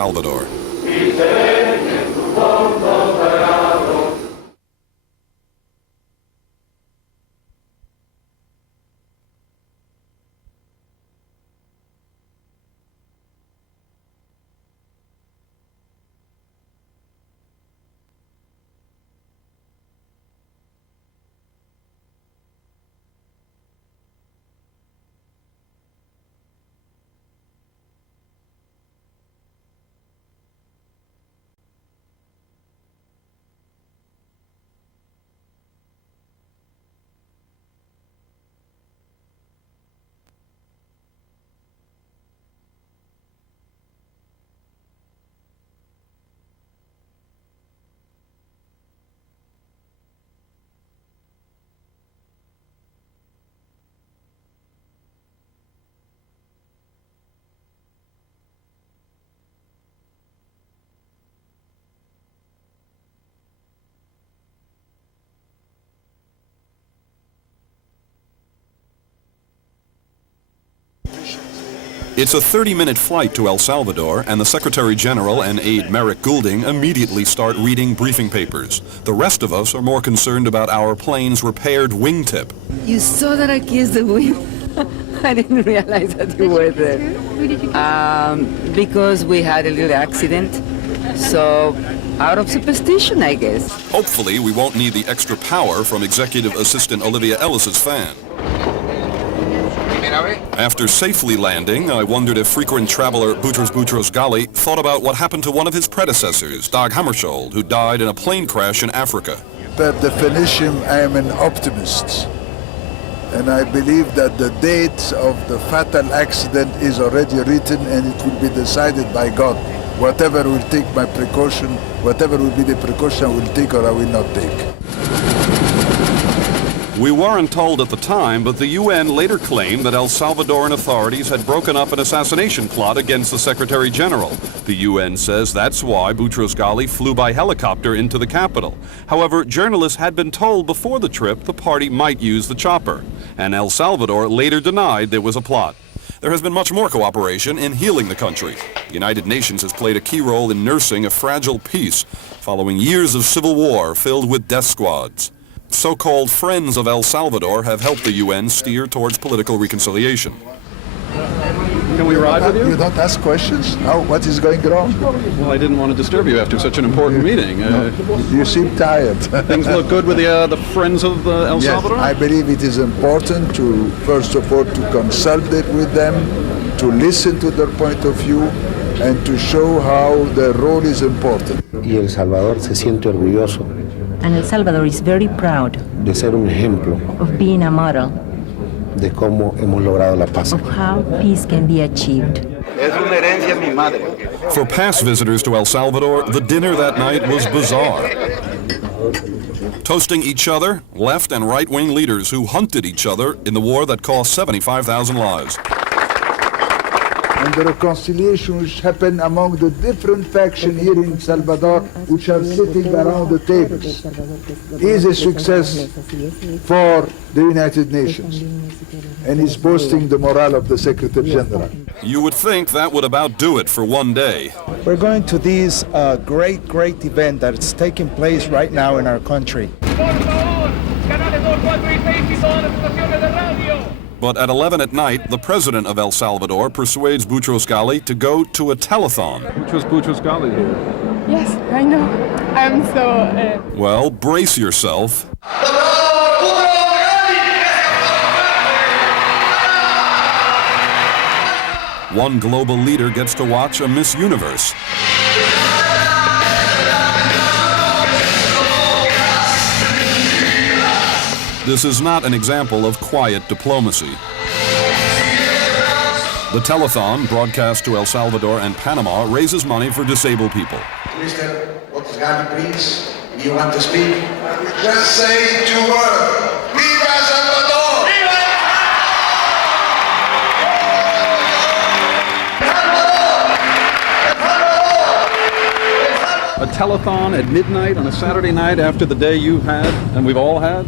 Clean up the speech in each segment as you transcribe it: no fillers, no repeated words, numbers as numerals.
Salvador. It's a 30-minute flight to El Salvador, and the Secretary General and aide Merrick Goulding immediately start reading briefing papers. The rest of us are more concerned about our plane's repaired wingtip. You saw that I kissed the wing? I didn't realize that you were there. Who did you kiss? Because we had a little accident, so out of superstition, I guess. Hopefully, we won't need the extra power from Executive Assistant Olivia Ellis's fan. After safely landing, I wondered if frequent traveler Boutros Ghali thought about what happened to one of his predecessors, Dag Hammarskjöld, who died in a plane crash in Africa. Per definition, I am an optimist. And I believe that the date of the fatal accident is already written and it will be decided by God. Whatever will take my precaution, whatever will be the precaution I will take or I will not take. We weren't told at the time, but the UN later claimed that El Salvadoran authorities had broken up an assassination plot against the Secretary General. The UN says that's why Boutros Ghali flew by helicopter into the capital. However, journalists had been told before the trip the party might use the chopper, and El Salvador later denied there was a plot. There has been much more cooperation in healing the country. The United Nations has played a key role in nursing a fragile peace following years of civil war filled with death squads. So-called friends of El Salvador have helped the UN steer towards political reconciliation. Can we ride with you? You don't ask questions? How? What is going wrong? Well, I didn't want to disturb you after such an important meeting. You seem tired. Things look good with the friends of El Salvador? Yes, I believe it is important to, first of all, to consultate with them, to listen to their point of view, and to show how their role is important. Y El Salvador se siente orgulloso And El Salvador is very proud de ser un ejemplo of being a model de cómo hemos logrado la paz. of how peace can be achieved. For past visitors to El Salvador, the dinner that night was bizarre. Toasting each other, left and right-wing leaders who hunted each other in the war that cost 75,000 lives. And the reconciliation which happened among the different factions here in Salvador, which are sitting around the tables, is a success for the United Nations, and is boosting the morale of the Secretary General. You would think that would about do it for one day. We're going to this great event that's taking place right now in our country. But at 11 at night, the president of El Salvador persuades Boutros Ghali to go to a telethon. Which was Boutros Ghali here? Yes, I know. I'm so... Well, brace yourself. One global leader gets to watch a Miss Universe. This is not an example of quiet diplomacy. The telethon, broadcast to El Salvador and Panama, raises money for disabled people. Mr. Boutros Ghali, please, do you want to speak? Just say 2 words. Viva Salvador! A telethon at midnight on a Saturday night after the day you had, and we've all had?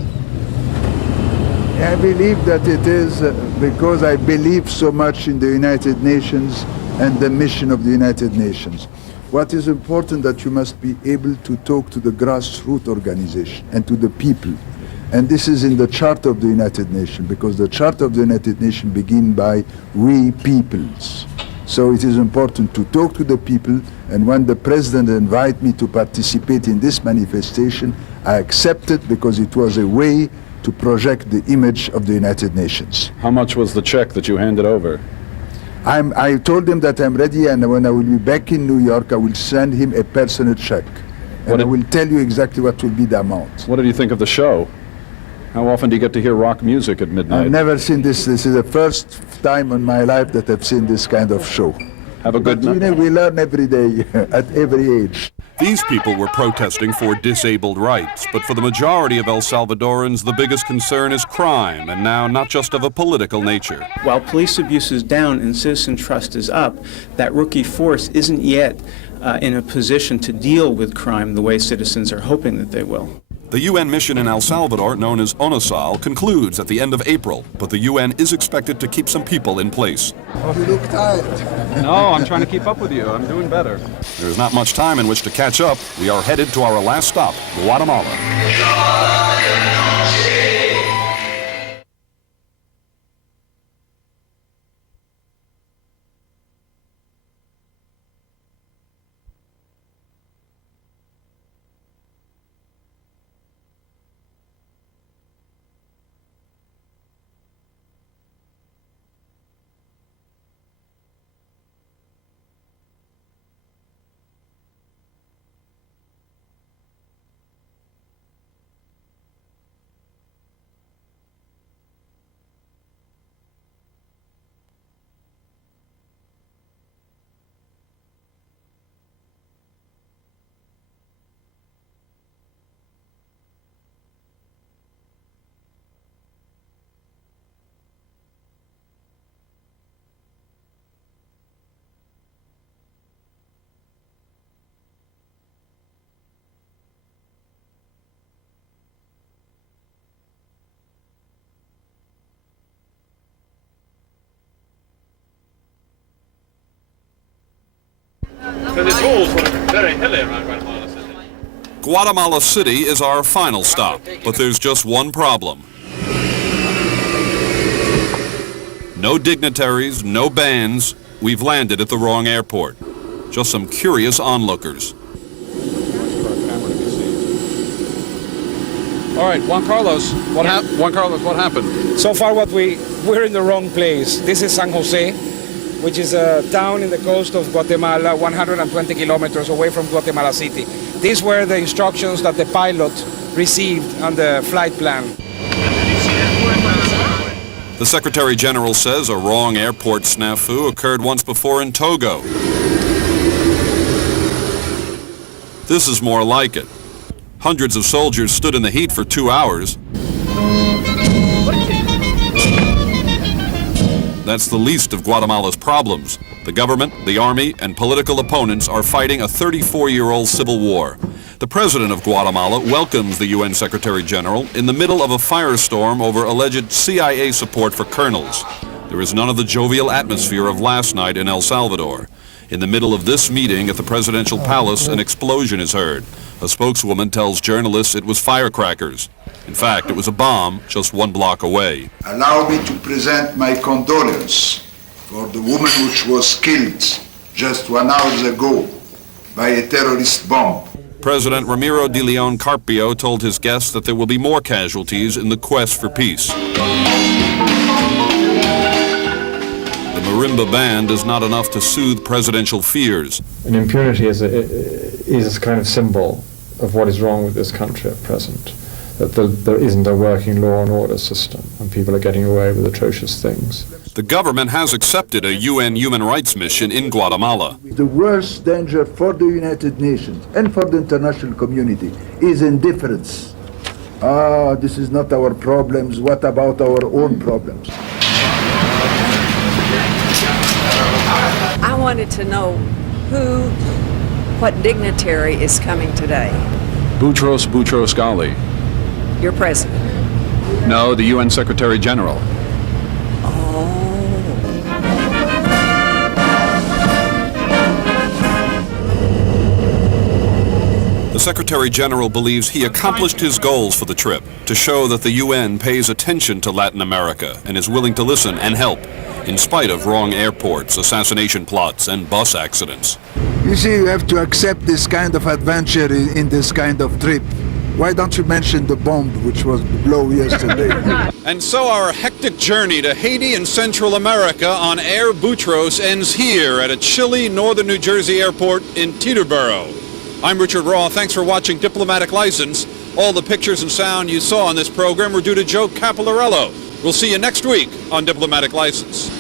I believe that it is because I believe so much in the United Nations and the mission of the United Nations. What is important that you must be able to talk to the grassroots organization and to the people. And this is in the Charter of the United Nations, because the Charter of the United Nations begins by we peoples. So it is important to talk to the people, and when the president invited me to participate in this manifestation, I accepted because it was a way to project the image of the United Nations. How much was the check that you handed over? I told him that I'm ready, and when I will be back in New York, I will send him a personal check. And I will tell you exactly what will be the amount. What did you think of the show? How often do you get to hear rock music at midnight? I've never seen this. This is the first time in my life that I've seen this kind of show. Have a good night. You know, we learn every day, at every age. These people were protesting for disabled rights, but for the majority of El Salvadorans, the biggest concern is crime, and now not just of a political nature. While police abuse is down and citizen trust is up, that rookie force isn't yet in a position to deal with crime the way citizens are hoping that they will. The UN mission in El Salvador, known as UNOSAL, concludes at the end of April, but the UN is expected to keep some people in place. You look tired. No, I'm trying to keep up with you. I'm doing better. There's not much time in which to catch up. We are headed to our last stop, Guatemala. Guatemala City is our final stop, but there's just one problem. No dignitaries, no bands. We've landed at the wrong airport. Just some curious onlookers. All right, Juan Carlos, what happened? So far, we're in the wrong place. This is San Jose, which is a town in the coast of Guatemala, 120 kilometers away from Guatemala City. These were the instructions that the pilot received on the flight plan. The Secretary General says a wrong airport snafu occurred once before in Togo. This is more like it. Hundreds of soldiers stood in the heat for 2 hours. That's the least of Guatemala's problems. The government, the army, and political opponents are fighting a 34-year-old civil war. The president of Guatemala welcomes the UN Secretary General in the middle of a firestorm over alleged CIA support for colonels. There is none of the jovial atmosphere of last night in El Salvador. In the middle of this meeting at the presidential palace, an explosion is heard. A spokeswoman tells journalists it was firecrackers. In fact, it was a bomb just 1 block away. Allow me to present my condolence for the woman which was killed just 1 hour ago by a terrorist bomb. President Ramiro de Leon Carpio told his guests that there will be more casualties in the quest for peace. The marimba band is not enough to soothe presidential fears. And impunity is a kind of symbol of what is wrong with this country at present. That there isn't a working law and order system, and people are getting away with atrocious things. The government has accepted a UN human rights mission in Guatemala. The worst danger for the United Nations and for the international community is indifference. This is not our problems. What about our own problems? I wanted to know what dignitary is coming today. Boutros Ghali. Your president? No, the UN Secretary General. Secretary General believes he accomplished his goals for the trip to show that the UN pays attention to Latin America and is willing to listen and help, in spite of wrong airports, assassination plots, and bus accidents. You see, you have to accept this kind of adventure in this kind of trip. Why don't you mention the bomb which was blown yesterday? And so our hectic journey to Haiti and Central America on Air Boutros ends here at a chilly northern New Jersey airport in Teterboro. I'm Richard Raw. Thanks for watching Diplomatic License. All the pictures and sound you saw on this program were due to Joe Capolarello. We'll see you next week on Diplomatic License.